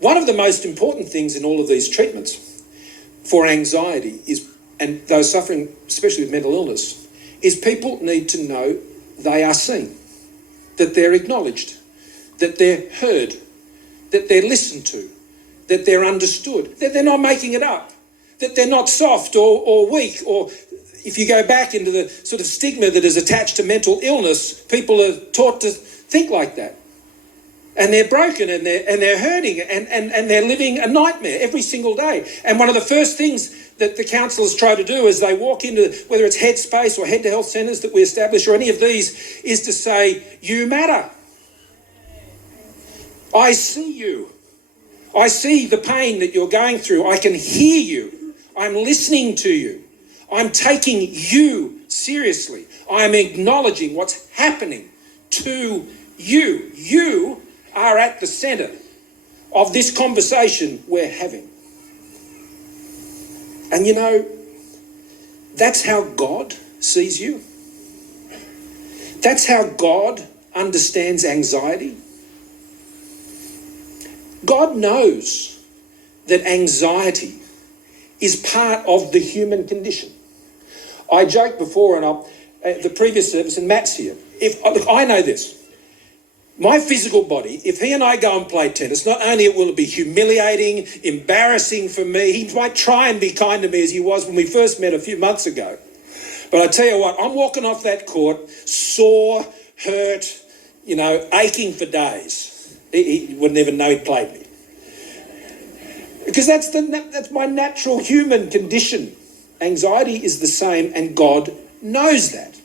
One of the most important things in all of these treatments for anxiety is, and those suffering especially with mental illness, is people need to know they are seen, that they're acknowledged, that they're heard, that they're listened to, that they're understood, that they're not making it up, that they're not soft or weak, or if you go back into the sort of stigma that is attached to mental illness, people are taught to think like that. And they're broken and they're hurting and they're living a nightmare every single day. And one of the first things that the counsellors try to do as they walk into, whether it's Headspace or Head to Health centres that we establish or any of these, is to say, you matter. I see you. I see the pain that you're going through. I can hear you. I'm listening to you. I'm taking you seriously. I'm acknowledging what's happening to you. You are at the centre of this conversation we're having. And you know, that's how God sees you. That's how God understands anxiety. God knows that anxiety is part of the human condition. I joked before in the previous service, and Matt's here. Look, I know this. My physical body, if he and I go and play tennis, not only will it be humiliating, embarrassing for me, he might try and be kind to me as he was when we first met a few months ago. But I tell you what, I'm walking off that court, sore, hurt, aching for days. He wouldn't even know he'd played me. Because that's my natural human condition. Anxiety is the same, and God knows that.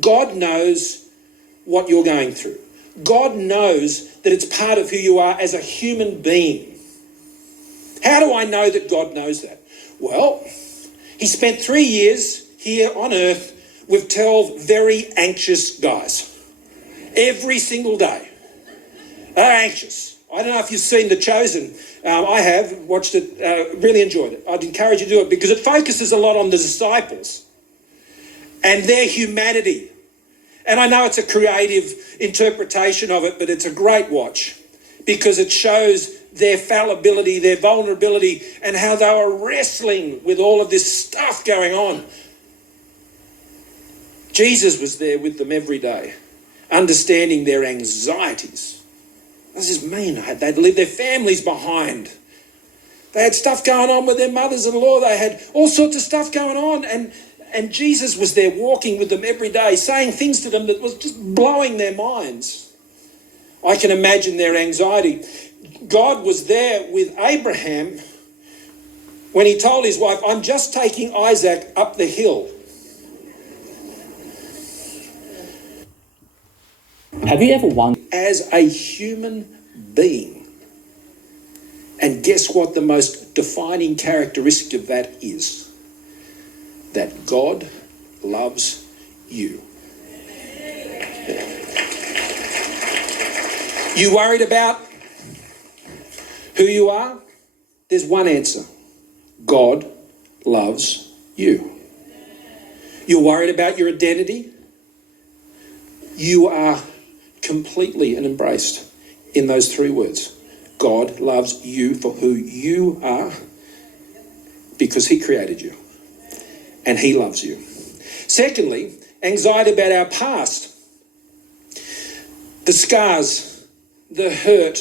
God knows what you're going through. God knows that it's part of who you are as a human being. How do I know that God knows that? Well, he spent 3 years here on earth with 12 very anxious guys. Every single day. They're anxious. I don't know if you've seen The Chosen. I have watched it, really enjoyed it. I'd encourage you to do it because it focuses a lot on the disciples and their humanity. And I know it's a creative interpretation of it, but it's a great watch because it shows their fallibility, their vulnerability, and how they were wrestling with all of this stuff going on. Jesus was there with them every day, understanding their anxieties. What does this mean? They'd leave their families behind. They had stuff going on with their mothers-in-law. They had all sorts of stuff going on. And Jesus was there walking with them every day, saying things to them that was just blowing their minds. I can imagine their anxiety. God was there with Abraham when he told his wife, I'm just taking Isaac up the hill. Have you ever wondered? As a human being. And guess what the most defining characteristic of that is? That God loves you. You worried about who you are? There's one answer. God loves you. You're worried about your identity? You are completely and embraced in those 3 words. God loves you for who you are because he created you and he loves you. Secondly, anxiety about our past. The scars, the hurt,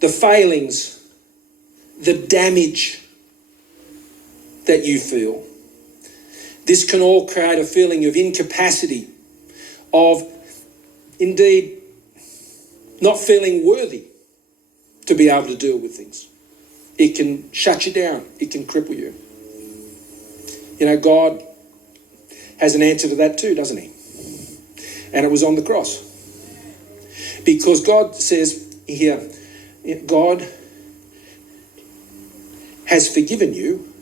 the failings, the damage that you feel. This can all create a feeling of incapacity, of indeed not feeling worthy to be able to deal with things. It can shut you down. It can cripple you. God has an answer to that too, doesn't he? And it was on the cross. Because God says here, God has forgiven you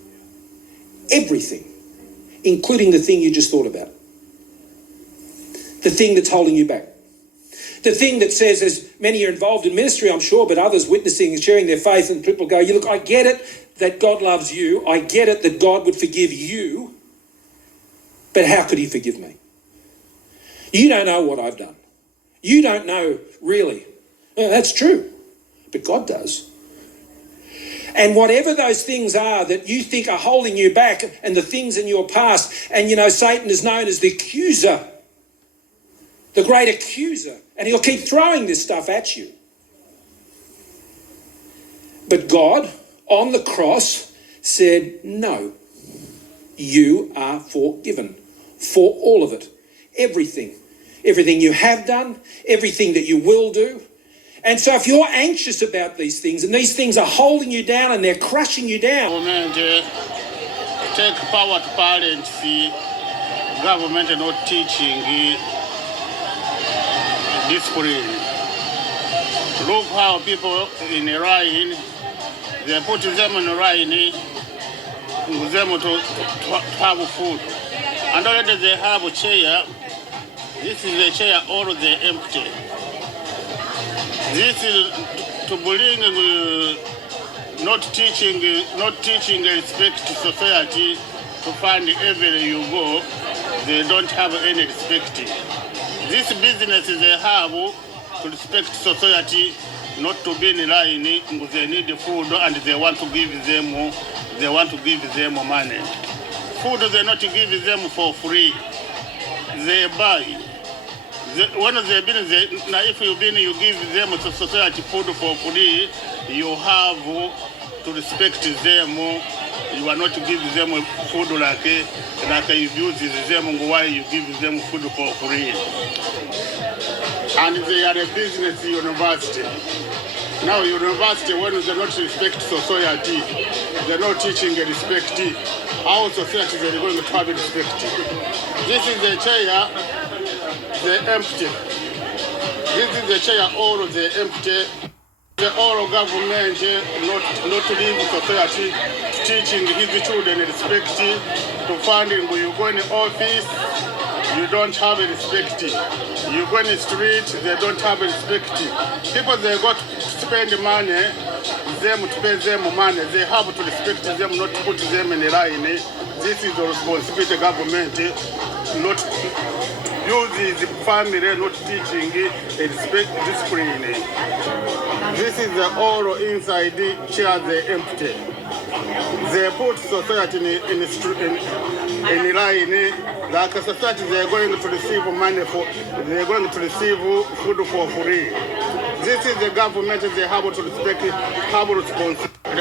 everything, including the thing you just thought about. The thing that's holding you back. The thing that says, as many are involved in ministry, I'm sure, but others witnessing and sharing their faith, and people go, look, I get it that God loves you. I get it that God would forgive you. But how could he forgive me? You don't know what I've done. You don't know really. Well, that's true. But God does. And whatever those things are that you think are holding you back, and the things in your past, and you know, Satan is known as the accuser, the great accuser, and he'll keep throwing this stuff at you. But God, on the cross, said, no, you are forgiven for all of it, everything you have done, everything that you will do. And so if you're anxious about these things, and these things are holding you down and they're crushing you down. Government take power to parents, government not teaching discipline. Look how people in a line, they put them in a line, them to have food. And already they have a chair. This is a chair, all they empty. This is to bring not teaching respect to society, to find everywhere you go, they don't have any respect. This business they have to respect society, not to be in line, they need food and they want to give them money. Food they not give them for free, they buy. When they been there, now if you give them to society food for free, you have to respect them. You are not to give them food like you use them while you give them food for free. And they are a business university. Now university, when they not respect society, they're not teaching respect. Our society they are going to have respect. This is the chair. They empty. This is the chair, all they empty. The all government not leave society, teaching his children respect. To funding, when you go in the office, you don't have respect. You go in the street, they don't have respect. People they got to spend money, them to pay them money, they have to respect them, not to put them in the line. This is the responsibility of the government, not use the family, not teaching respect, discipline. This is the all inside the chair they empty. They put society in the line, like a society they are going to receive money for, they are going to receive food for free. This is the government, they have to respect, have responsibility.